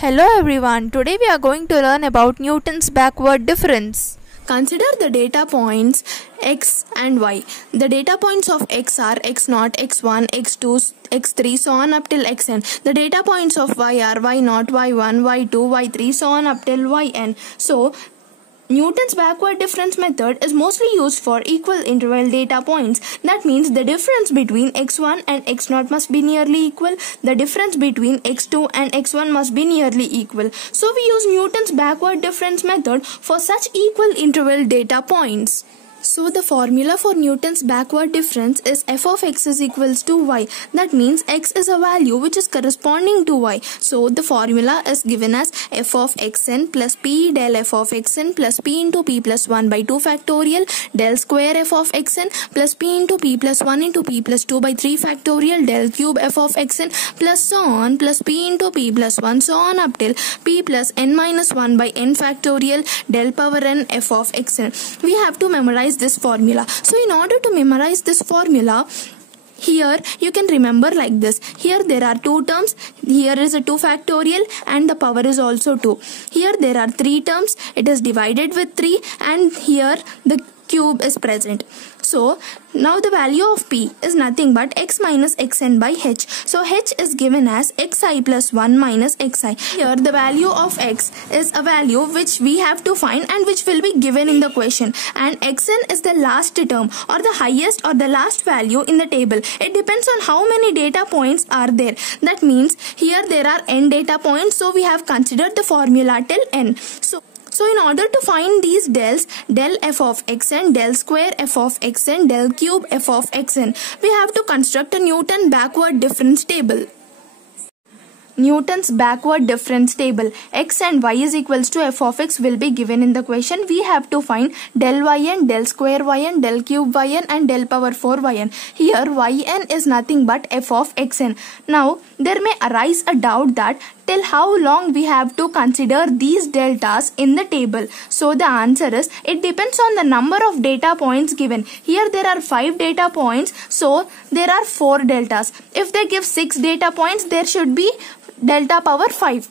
Hello everyone, today we are going to learn about Newton's backward difference. Consider the data points x and y. The data points of x are x0, x1, x2, x3 so on up till xn. The data points of y are y0, y1, y2, y3 so on up till yn. So Newton's backward difference method is mostly used for equal interval data points. That means the difference between x1 and x0 must be nearly equal. The difference between x2 and x1 must be nearly equal. So we use Newton's backward difference method for such equal interval data points. So the formula for Newton's backward difference is f of x is equals to y. That means x is a value which is corresponding to y. So the formula is given as f of xn plus p del f of xn plus p into p plus 1 by 2 factorial del square f of xn plus p into p plus 1 into p plus 2 by 3 factorial del cube f of xn plus so on plus p into p plus 1 so on up till p plus n minus 1 by n factorial del power n f of xn. We have to memorize this formula. So in order to memorize this formula, here you can remember like this. Here there are two terms. Here is a 2 factorial and the power is also 2. Here there are 3 terms. It is divided with 3 and here the cube is present. So now the value of p is nothing but x minus xn by h. So h is given as xi plus 1 minus xi. Here the value of x is a value which we have to find and which will be given in the question. And xn is the last term or the highest or the last value in the table. It depends on how many data points are there. That means here there are n data points. So we have considered the formula till n. So in order to find these dels, del f of xn, del square f of xn, del cube f of xn, we have to construct a Newton backward difference table. Newton's backward difference table. X and y is equals to f of x will be given in the question. We have to find del yn, del square yn, del cube yn and del power 4 yn. Here yn is nothing but f of xn. Now there may arise a doubt that till how long we have to consider these deltas in the table. So the answer is it depends on the number of data points given. Here there are 5 data points, so there are 4 deltas. If they give 6 data points, there should be delta power 5.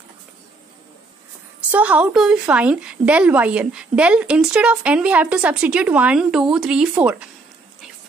So how do we find del yn? Del, instead of n we have to substitute 1, 2, 3, 4.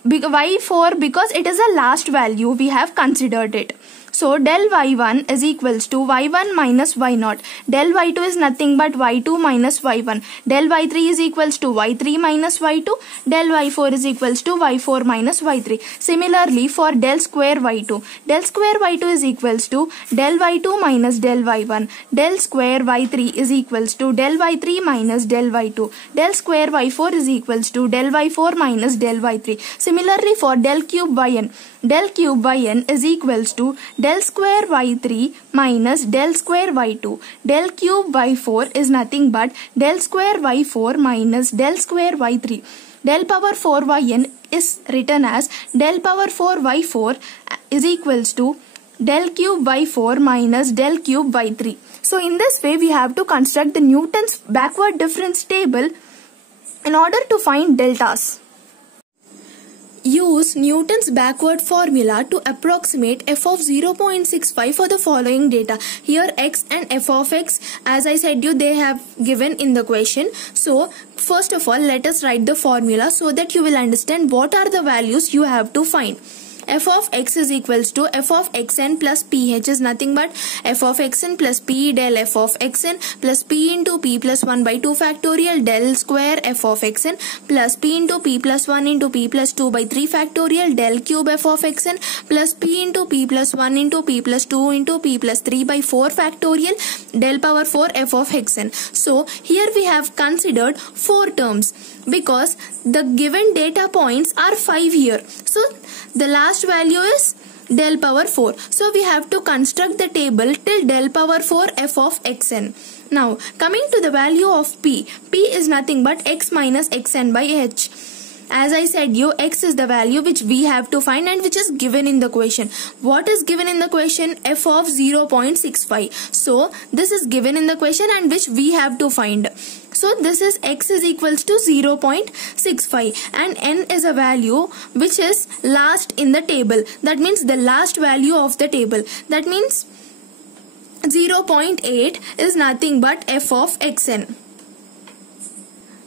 Why 4? Because it is a last value, we have considered it. So del y1 is equals to y1 minus y0. Del y2 is nothing but y2 minus y1. Del y3 is equals to y3 minus y2. Del y4 is equals to y4 minus y3. Similarly for del square y2. Del square y2 is equals to del y2 minus del y1. Del square y3 is equals to del y3 minus del y2. Del square y4 is equals to del y4 minus del y3. Similarly for del cube yn. Del cube yn is equals to del square y3 minus del square y2. Del cube y4 is nothing but del square y4 minus del square y3. Del power 4 yn is written as del power 4 y4 is equals to del cube y4 minus del cube y3. So in this way we have to construct the Newton's backward difference table in order to find deltas. Use Newton's backward formula to approximate f of 0.65 for the following data. Here x and f of x, as I said you, they have given in the question. So first of all, let us write the formula so that you will understand what are the values you have to find. F of x is equals to f of xn plus ph is nothing but f of xn plus p del f of xn plus p into p plus 1 by 2 factorial del square f of xn plus p into p plus 1 into p plus 2 by 3 factorial del cube f of xn plus p into p plus 1 into p plus 2 into p plus 3 by 4 factorial del power 4 f of xn. So here we have considered 4 terms because the given data points are 5 here. So the last value is del power 4. So we have to construct the table till del power 4 f of xn. Now coming to the value of p. P is nothing but x minus xn by h. As I said you, x is the value which we have to find and which is given in the question. What is given in the question? F of 0.65. So this is given in the question and which we have to find. So this is x is equals to 0.65 and n is a value which is last in the table. That means the last value of the table. That means 0.8 is nothing but f of xn.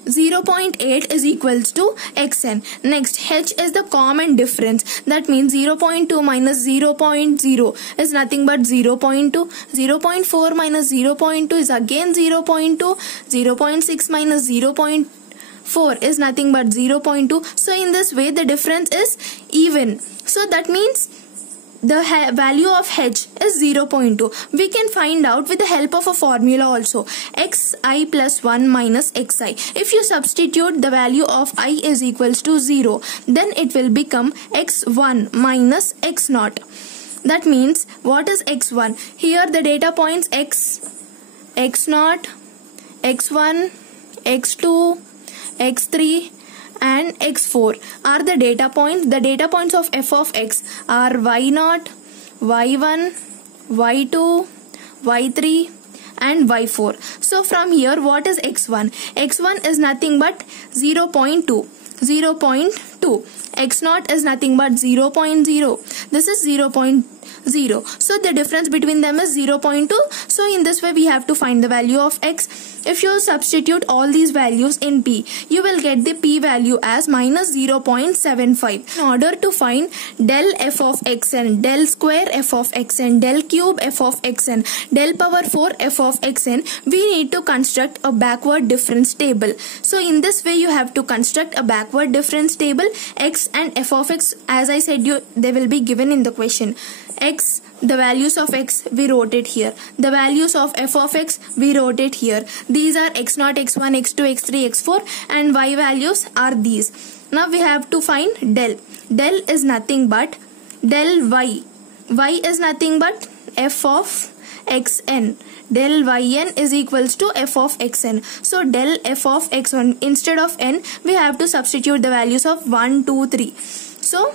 0.8 is equals to xn. Next, h is the common difference. That means 0.2 minus 0.0 is nothing but 0.2. 0.4 minus 0.2 is again 0.2. 0.6 minus 0.4 is nothing but 0.2. So in this way the difference is even. So that means the value of h is 0.2. We can find out with the help of a formula also. xi plus 1 minus xi. If you substitute the value of I is equals to 0, then it will become x1 minus x0. That means what is x1? Here the data points x, x0, x1, x2, x3 and x4 are the data points. The data points of f of x are y0, y1, y2, y3 and y4. So from here what is x1? x1 is nothing but 0.2. x0 is nothing but 0.0. This is 0.0. So the difference between them is 0.2. So in this way we have to find the value of x. If you substitute all these values in p, you will get the p value as minus 0.75. In order to find del f of xn, del square f of xn, del cube f of xn, del power 4 f of xn, we need to construct a backward difference table. So in this way you have to construct a backward difference table. X and f of x, as I said you, they will be given in the question. X, the values of x we wrote it here. The values of f of x we wrote it here. These are x0, x1, x2, x3, x4 and y values are these. Now we have to find del. Del is nothing but del y. Y is nothing but f of xn. Del yn is equals to f of xn. So del f of x1, instead of n we have to substitute the values of 1, 2, 3. So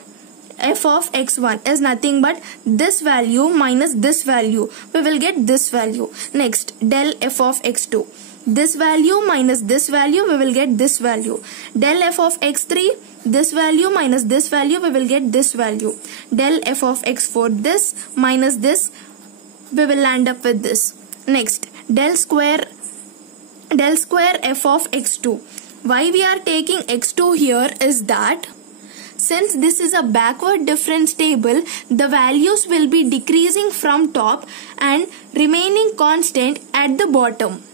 f of x1 is nothing but this value minus this value. We will get this value. Next, del f of x2. This value minus this value, we will get this value. Del f of x3, this value minus this value, we will get this value. Del f of x4, this minus this, we will land up with this. Next, del square f of x2. Why we are taking x2 here is that since this is a backward difference table, the values will be decreasing from top and remaining constant at the bottom.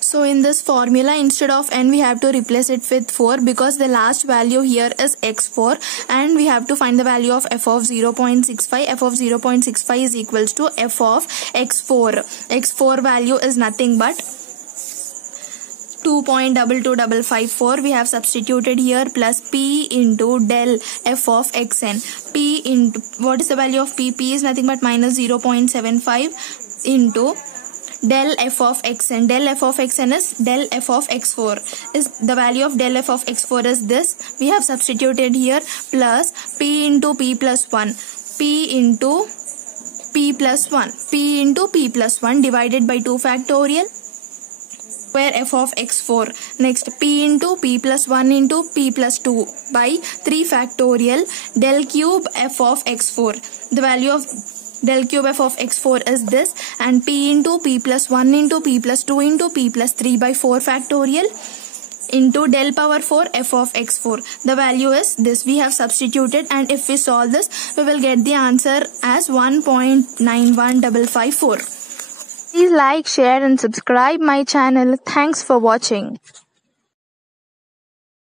So in this formula, instead of n we have to replace it with 4 because the last value here is x4 and we have to find the value of f of 0.65. f of 0.65 is equals to f of x4. x4 value is nothing but 2.22554. We have substituted here plus p into del f of xn. P into, what is the value of p? P is nothing but minus 0.75 into del f of xn. Del f of xn is del f of x4. Is the value of del f of x4 is this. We have substituted here plus p into p plus 1. P into p plus 1. P into p plus 1 divided by 2 factorial. Square f of x4. Next, p into p plus 1 into p plus 2 by 3 factorial del cube f of x4. The value of del cube f of x4 is this, and p into p plus 1 into p plus 2 into p plus 3 by 4 factorial into del power 4 f of x4. The value is this. We have substituted, and if we solve this, we will get the answer as 1.91554. Please like, share and subscribe my channel. Thanks for watching.